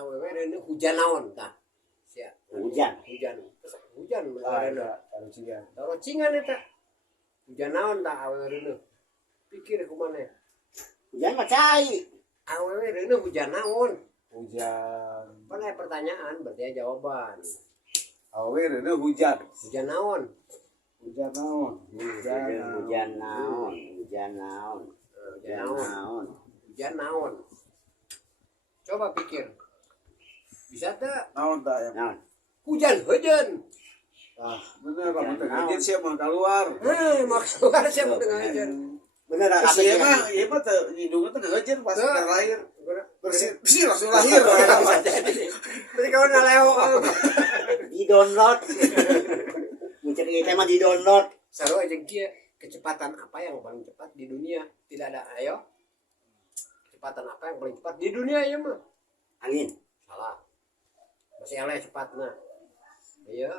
awewe rene hujan naon tah. Sia. Hujan. Hujan rene. Tarucingan. Tarocingan eta. Hujan naon tah awewe rene. Pikir kumaha. Hujan mah cai. Awewe rene hujan naon? Hujan. Kan aya pertanyaan berarti aya jawaban. Awewe rene hujan. Hujan naon? Hujan naon? Hujan naon? Hujan naon? Hujan naon? Hujan naon? Coba pikir. Bisa tak? Naon tah ya? Naon? Hujan. Ah, bener kamu teh ngajin siap mah keluar. Maksudnya siapa tengah hujan? Bener Terus apa ieu mah teh hidungna teh ngajin pas lahir. Bersih langsung lahir. Berarti kau naleo. di download. Mencari tema di download. Saru aja kia kecepatan apa yang paling cepat di dunia? Tidak ada. Ayo. Kecepatan apa yang paling cepat di dunia ya mah? Angin. Salah. Masih eleh cepatna. Iya.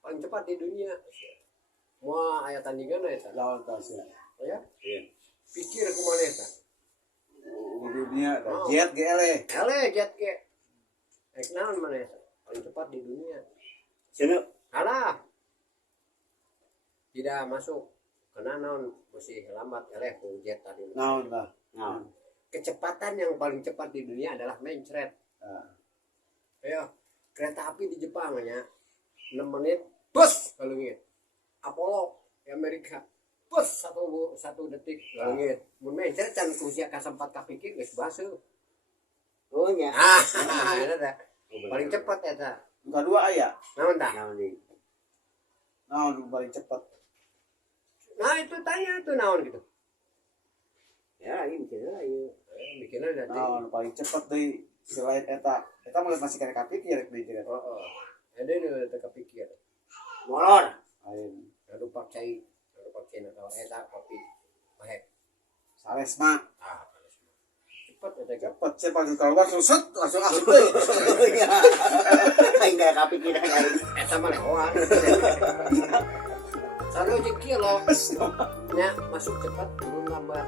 Paling cepat di dunia. Mau aya tandingan eta. Lawan tas ya. Ya. Iya. Pikir kumaha eta. Di dunia ada jet GLE. Eleh jet ke. Ek naon mana eta? Paling cepat di dunia. Sini. Salah. Tidak masuk. Karena naon masih lambat eleh ku jet tadi. Naon tah? Naon? Kecepatan yang paling cepat di dunia adalah mencret. Ah. Ayo, kereta api di Jepang ya. 6 menit bus kalau ingat. Apollo di Amerika. Bus satu detik kalau ingat. Mun mencret can ku sia ka sempat kapikir geus basuh. Oh nya. Eta teh. Paling cepat eta. Buka dua aya. Naon tah? Naon di? Naon paling cepat? Nah, itu tanya tuh naon gitu. Ya, ini mikir ayo. Bikinnya nanti. Naon paling cepat deui selain eta. Eta mah masih kena kapikir deui teh. Oh. Ada nih teu kapikir. Molor. Lain. Lalu pakai atau eta kopi. Baik. Sales mah Cepat eta gap. cepat sih pas keluar susut langsung asup deui. Aing enggak kapikir aing. Eta mah lewat. Saru jeung kieu lo. Nya masuk cepat turun lambat.